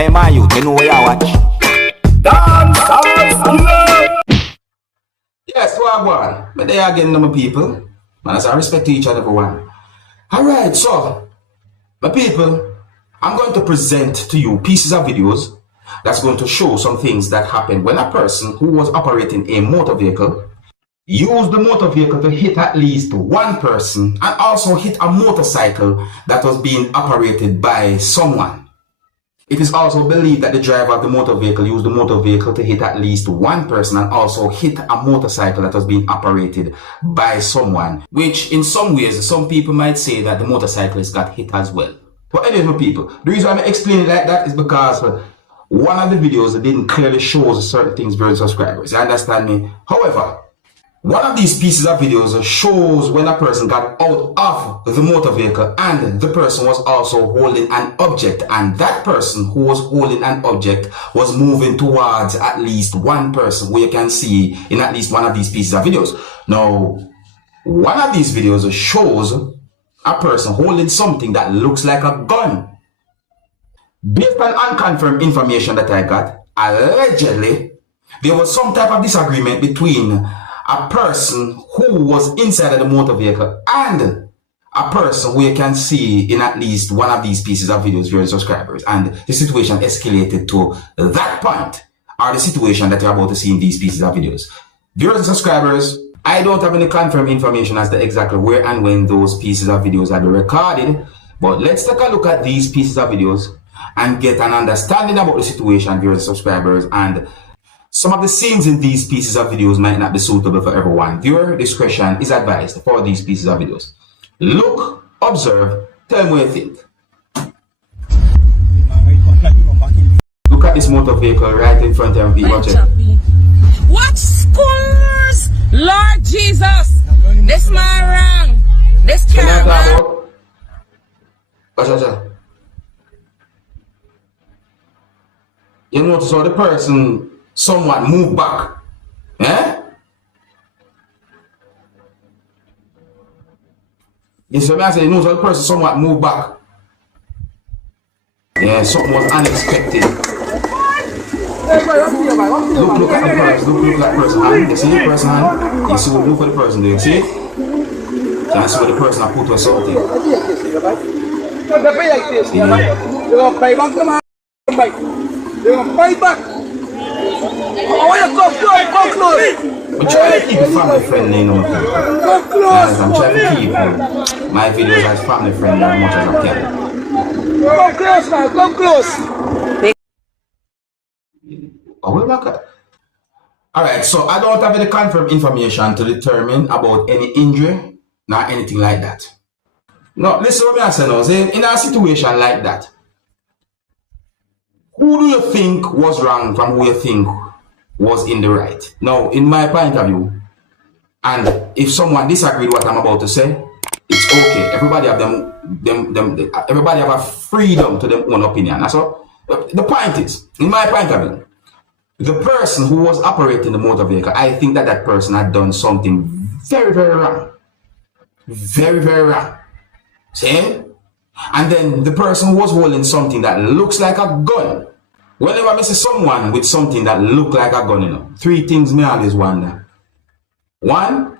Hey man, you know where you watch? Dancehall skilla. Yes, Wagwan. But they are again, my people. Man, as I respect to each and everyone. Alright, so, my people, I'm going to present to you pieces of videos that's going to show some things that happened when a person who was operating a motor vehicle used the motor vehicle to hit at least one person and also hit a motorcycle that was being operated by someone. It is also believed that the driver of the motor vehicle used the motor vehicle to hit at least one person and also hit a motorcycle that was being operated by someone, which in some ways, some people might say that the motorcyclist got hit as well. But anyways, my people, the reason I'm explaining like that is because one of the videos didn't clearly show certain things for subscribers. You understand me? However, one of these pieces of videos shows when a person got out of the motor vehicle and the person was also holding an object, and that person who was holding an object was moving towards at least one person, where you can see in at least one of these pieces of videos. Now, one of these videos shows a person holding something that looks like a gun. Based on unconfirmed information that I got, allegedly, there was some type of disagreement between a person who was inside of the motor vehicle and a person who you can see in at least one of these pieces of videos for your subscribers, and the situation escalated to that point, or the situation that you're about to see in these pieces of videos. Viewers and subscribers, I don't have any confirmed information as to exactly where and when those pieces of videos are recorded, but let's take a look at these pieces of videos and get an understanding about the situation, viewers and subscribers. And some of the scenes in these pieces of videos might not be suitable for everyone. Viewer discretion is advised for these pieces of videos. Look, observe, tell me what you think. Look at this motor vehicle right in front of me. Watch it. What scores? Lord Jesus! This man wrong. This can't wrong. Watch. You notice how the person somewhat move back. Eh? You see what I say? You notice how the person somewhat move back. Yeah, something was unexpected. Look at the person. Look at the person hand. You see the person hand? You see what the person do. You see? Can see what the person I put or something. I'm trying to keep family friendly, you know. Yes, I'm trying to keep my videos as family friendly as much as I can. Come close, man. Come close. Oh, we're back at. Alright, so I don't have any confirmed information to determine about any injury, not anything like that. No, listen what I say now. In a situation like that, who do you think was wrong from who you think was in the right? Now, in my point of view, and if someone disagreed with what I'm about to say, it's okay. Everybody have everybody have a freedom to their own opinion. That's all. The point is, in my point of view, the person who was operating the motor vehicle, I think that that person had done something very, very wrong. Very, very wrong. See? And then the person who was holding something that looks like a gun. Whenever I see someone with something that looks like a gun, you know, three things me always wonder. One,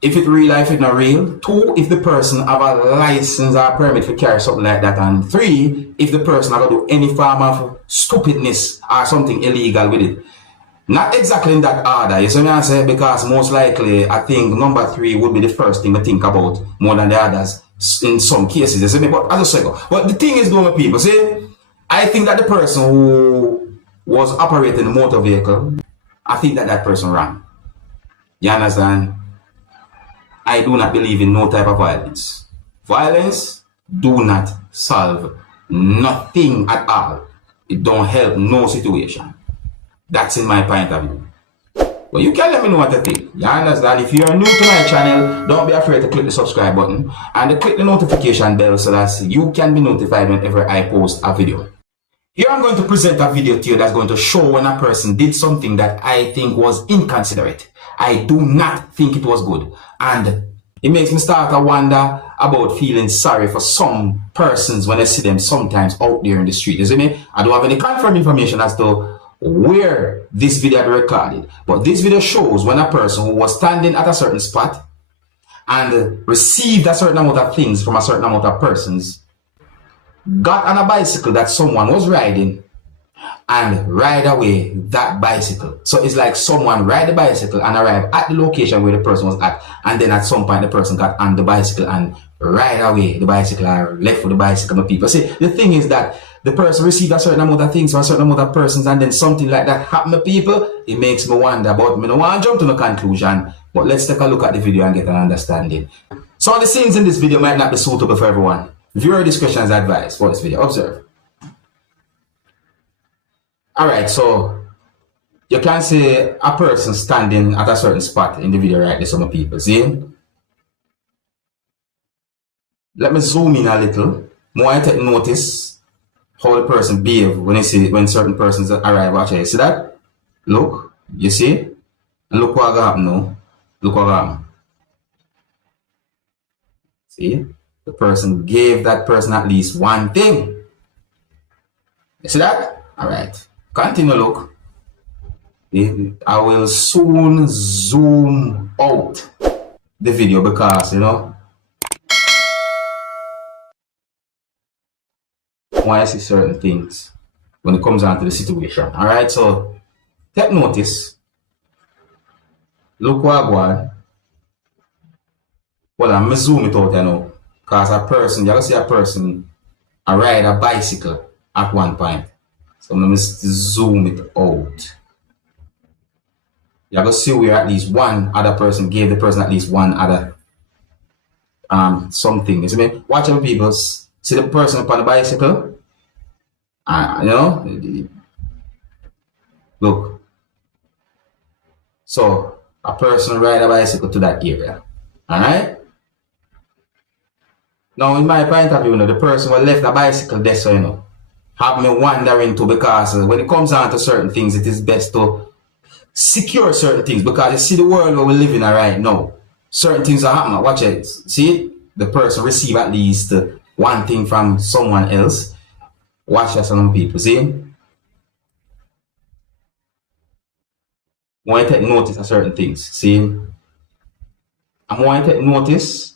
if it's real life, it's not real. Two, if the person have a license or a permit to carry something like that. And three, if the person have to do any form of stupidness or something illegal with it. Not exactly in that order, you see what I say? Because most likely, I think number three would be the first thing to think about more than the others in some cases, you see me? But as a second. But the thing is, though, people, see, I think that the person who was operating the motor vehicle, I think that that person ran. You understand? I do not believe in no type of violence. Violence do not solve nothing at all. It don't help no situation. That's in my point of view. Well, you can let me know what you think. You understand? If you're new to my channel, don't be afraid to click the subscribe button and click the notification bell so that you can be notified whenever I post a video. Here I'm going to present a video to you that's going to show when a person did something that I think was inconsiderate. I do not think it was good. And It makes me start to wonder about feeling sorry for some persons when I see them sometimes out there in the street. You see me? I don't have any confirmed information as to where this video be recorded, but this video shows when a person who was standing at a certain spot and received a certain amount of things from a certain amount of persons got on a bicycle that someone was riding and ride away that bicycle. So it's like someone ride the bicycle and arrive at the location where the person was at, and then at some point the person got on the bicycle and ride away the bicycle or left with the bicycle. But people see, the thing is that the person received a certain amount of things from a certain amount of persons, and then something like that happened to people. It makes me wonder, but I don't want to jump to the conclusion, but let's take a look at the video and get an understanding. Some of the scenes in this video might not be suitable for everyone. Viewer discretion is advised for this video. Observe. Alright, so you can see a person standing at a certain spot in the video right there, some people. See? Let me zoom in a little. More I take notice how the person behave when certain persons arrive. Actually, see that? Look, you see? And look what happened now. Look what happened. See? The person gave that person at least one thing. You see that? Alright. Continue, look. I will soon zoom out the video because, you know, why I see certain things when it comes down to the situation. Alright, so take notice. Look what I want. Well, I'm gonna zoom it out, you know, because a person, you see a person ride a bicycle at one point. So I'm gonna zoom it out. You're gonna see where at least one other person gave the person at least one other something. You see me? Watch out, people. See the person upon the bicycle? You know? Look. So a person ride a bicycle to that area. Alright? Now in my point of view, you know, the person who left the bicycle there, so you know, have me wondering too, because when it comes down to certain things, it is best to secure certain things, because you see the world where we live in right now. Certain things are happening. Watch it. See it? The person receive at least one thing from someone else. Watch that, some people. See? Want to take notice of certain things. See? I want to take notice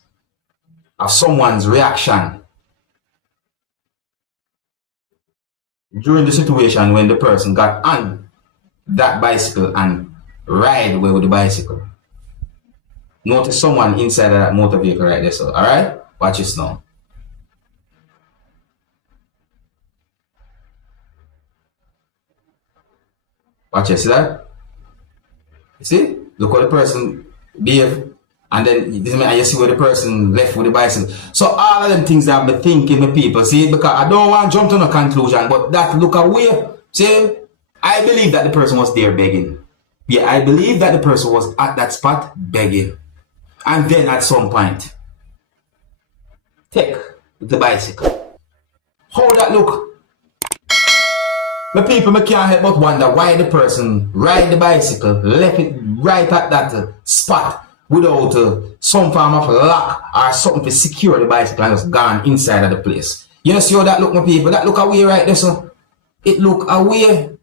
of someone's reaction during the situation when the person got on that bicycle and ride away with the bicycle. Notice someone inside of that motor vehicle right there. So, alright? Watch this now. Watch it, see that? You see? Look how the person behave. And then you see where the person left with the bicycle. So all of them things that I've been thinking with people, see, because I don't want to jump to no conclusion, but that look away. See, I believe that the person was there begging. Yeah, I believe that the person was at that spot begging. And then at some point, take the bicycle. How that look? The people can't help but wonder why the person ride the bicycle, left it right at that spot without some form of lock or something to secure the bicycle and just gone inside of the place. You know, see how that look, my people? That look away right there, so it look away.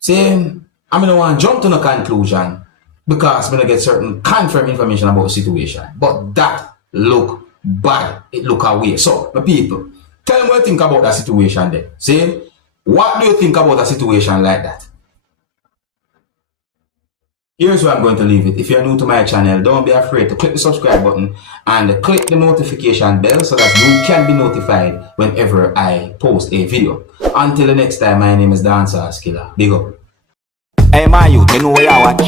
See, I don't want to jump to no conclusion because I'm going to get certain confirmed information about the situation. But that look bad. It look away. So, my people, tell me what you think about that situation then. See, what do you think about a situation like that? Here's where I'm going to leave it. If you're new to my channel, don't be afraid to click the subscribe button and click the notification bell so that you can be notified whenever I post a video. Until the next time, my name is Dancehall Skilla. Big up. Hey, my youth, you know where you watch.